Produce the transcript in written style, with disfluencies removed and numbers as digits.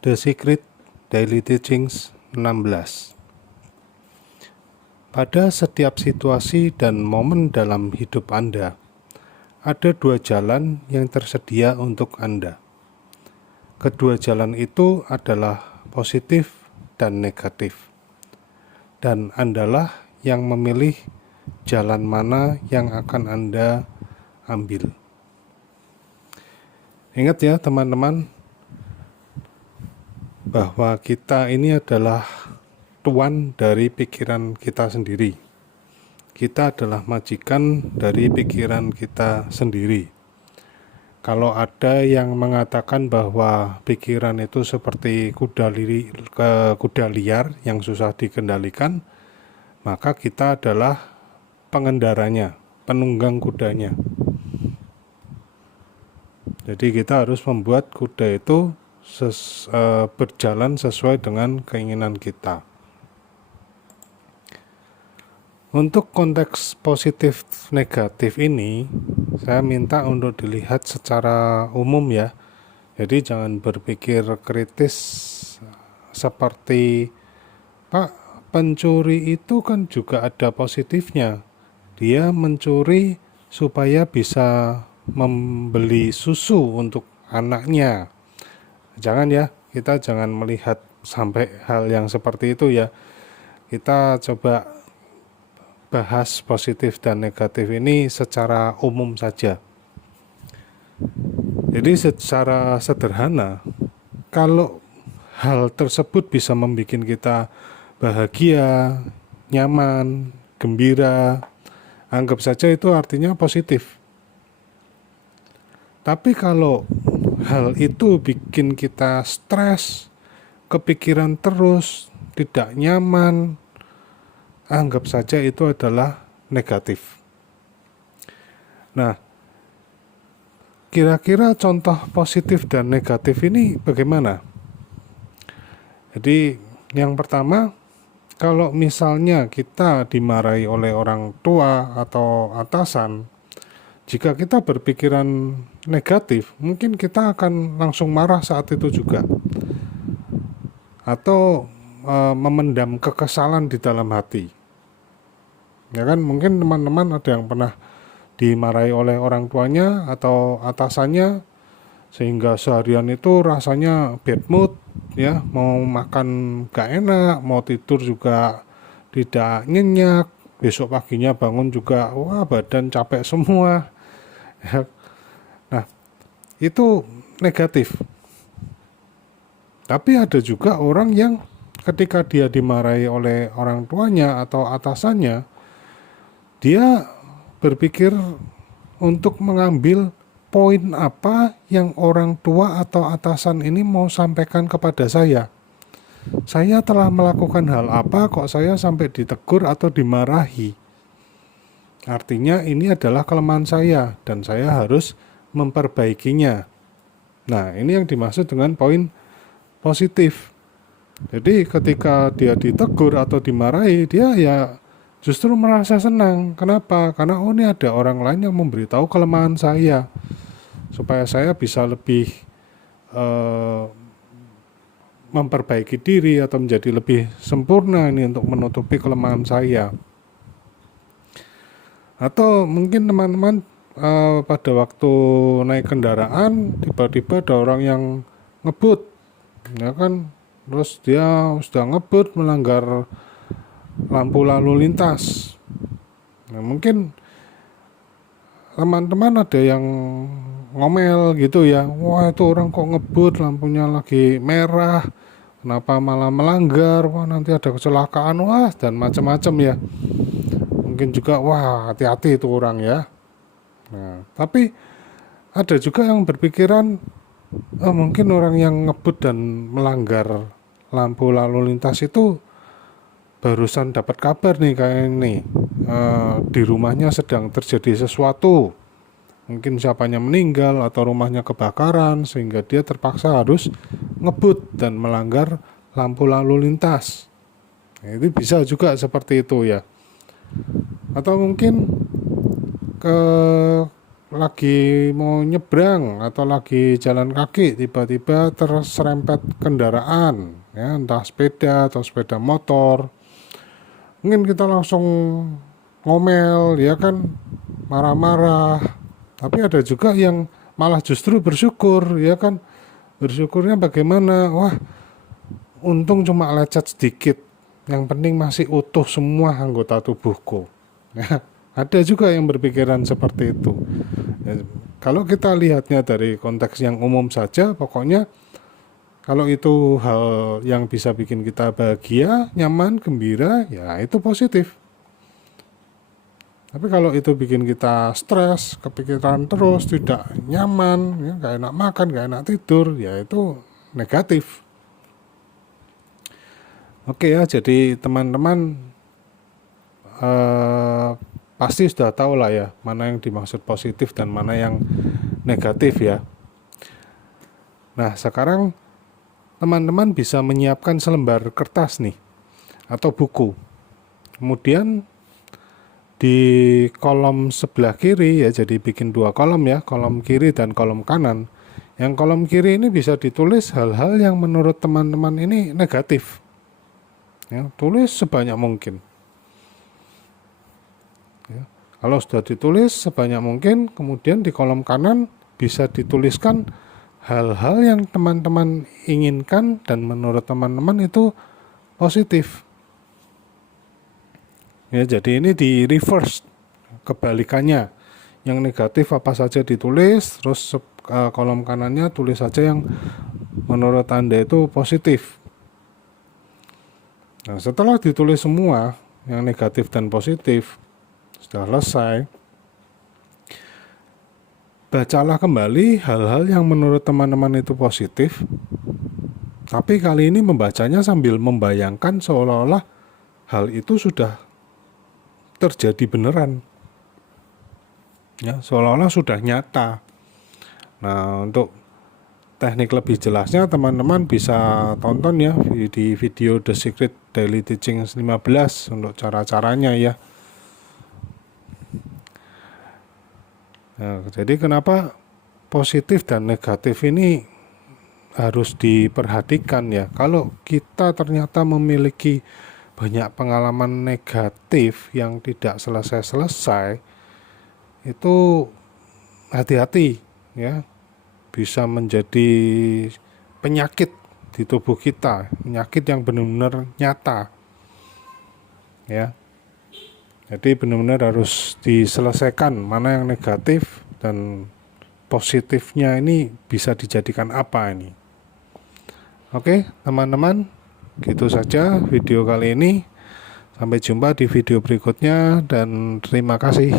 The Secret Daily Teachings 16. Pada setiap situasi dan momen dalam hidup Anda, ada dua jalan yang tersedia untuk Anda. Kedua jalan itu adalah positif dan negatif. Dan Andalah yang memilih jalan mana yang akan Anda ambil. Ingat ya teman-teman, bahwa kita ini adalah tuan dari pikiran kita sendiri. Kita adalah majikan dari pikiran kita sendiri. Kalau ada yang mengatakan bahwa pikiran itu seperti kuda liar yang susah dikendalikan, maka kita adalah pengendaranya, penunggang kudanya. Jadi kita harus membuat kuda itu berjalan sesuai dengan keinginan kita. Untuk konteks positif negatif ini, saya minta untuk dilihat secara umum ya. Jadi jangan berpikir kritis seperti, Pak, pencuri itu kan juga ada positifnya. Dia mencuri supaya bisa membeli susu untuk anaknya. Jangan ya, kita jangan melihat sampai hal yang seperti itu ya. Kita coba bahas positif dan negatif ini secara umum saja. Jadi secara sederhana, kalau hal tersebut bisa membuat kita bahagia, nyaman, gembira, anggap saja itu artinya positif. Tapi kalau hal itu bikin kita stres, kepikiran terus, tidak nyaman, anggap saja itu adalah negatif. Nah, kira-kira contoh positif dan negatif ini bagaimana? Jadi, yang pertama, kalau misalnya kita dimarahi oleh orang tua atau atasan, jika kita berpikiran negatif, mungkin kita akan langsung marah saat itu juga. Atau memendam kekesalan di dalam hati. Ya kan, mungkin teman-teman ada yang pernah dimarahi oleh orang tuanya atau atasannya, sehingga seharian itu rasanya bad mood, ya, mau makan gak enak, mau tidur juga tidak nyenyak, besok paginya bangun juga, wah badan capek semua. Nah, itu negatif. Tapi ada juga orang yang ketika dia dimarahi oleh orang tuanya atau atasannya, dia berpikir untuk mengambil poin apa yang orang tua atau atasan ini mau sampaikan kepada saya. Saya telah melakukan hal apa kok saya sampai ditegur atau dimarahi? Artinya ini adalah kelemahan saya dan saya harus memperbaikinya. Nah, ini yang dimaksud dengan poin positif. Jadi ketika dia ditegur atau dimarahi, dia ya justru merasa senang. Kenapa? Karena ini ada orang lain yang memberitahu kelemahan saya, supaya saya bisa lebih memperbaiki diri atau menjadi lebih sempurna ini untuk menutupi kelemahan saya. Atau mungkin teman-teman pada waktu naik kendaraan tiba-tiba ada orang yang ngebut, ya kan, terus dia sudah ngebut melanggar lampu lalu lintas. Nah, mungkin teman-teman ada yang ngomel gitu ya, wah itu orang kok ngebut lampunya lagi merah, kenapa malah melanggar, wah nanti ada kecelakaan, wah dan macam-macam ya. Mungkin juga wah hati-hati itu orang ya. Nah, tapi ada juga yang berpikiran mungkin orang yang ngebut dan melanggar lampu lalu lintas itu barusan dapat kabar nih kayak ini, di rumahnya sedang terjadi sesuatu, mungkin siapanya meninggal atau rumahnya kebakaran, sehingga dia terpaksa harus ngebut dan melanggar lampu lalu lintas. Nah, itu bisa juga seperti itu ya. Atau mungkin lagi mau nyebrang atau lagi jalan kaki tiba-tiba terserempet kendaraan, ya entah sepeda atau sepeda motor, mungkin kita langsung ngomel, ya kan, marah-marah. Tapi ada juga yang malah justru bersyukur, ya kan. Bersyukurnya bagaimana? Wah, untung cuma lecet sedikit, yang penting masih utuh semua anggota tubuhku. Ya, ada juga yang berpikiran seperti itu. Ya, kalau kita lihatnya dari konteks yang umum saja, pokoknya kalau itu hal yang bisa bikin kita bahagia, nyaman, gembira, ya itu positif. Tapi kalau itu bikin kita stres, kepikiran terus, tidak nyaman, ya, gak enak makan, gak enak tidur, ya itu negatif. Oke ya, jadi teman-teman pasti sudah tahu lah ya, mana yang dimaksud positif dan mana yang negatif ya. Nah, sekarang teman-teman bisa menyiapkan selembar kertas nih, atau buku. Kemudian di kolom sebelah kiri ya, jadi bikin 2 kolom ya, kolom kiri dan kolom kanan. Yang kolom kiri ini bisa ditulis hal-hal yang menurut teman-teman ini negatif. Ya, tulis sebanyak mungkin. Ya, kalau sudah ditulis sebanyak mungkin, kemudian di kolom kanan bisa dituliskan hal-hal yang teman-teman inginkan dan menurut teman-teman itu positif. Ya, jadi ini di reverse, kebalikannya. Yang negatif apa saja ditulis, terus kolom kanannya tulis saja yang menurut Anda itu positif. Nah, setelah ditulis semua yang negatif dan positif, sudah selesai, bacalah kembali hal-hal yang menurut teman-teman itu positif, tapi kali ini membacanya sambil membayangkan seolah-olah hal itu sudah terjadi beneran, ya, seolah-olah sudah nyata. Nah, untuk teknik lebih jelasnya teman-teman bisa tonton ya di video The Secret Daily Teaching 15 untuk cara-caranya ya. Nah, jadi kenapa positif dan negatif ini harus diperhatikan ya. Kalau kita ternyata memiliki banyak pengalaman negatif yang tidak selesai-selesai, itu hati-hati ya, bisa menjadi penyakit di tubuh kita, penyakit yang benar-benar nyata ya. Jadi benar-benar harus diselesaikan mana yang negatif dan positifnya ini bisa dijadikan apa ini. Oke teman-teman, gitu saja video kali ini. Sampai jumpa di video berikutnya dan terima kasih.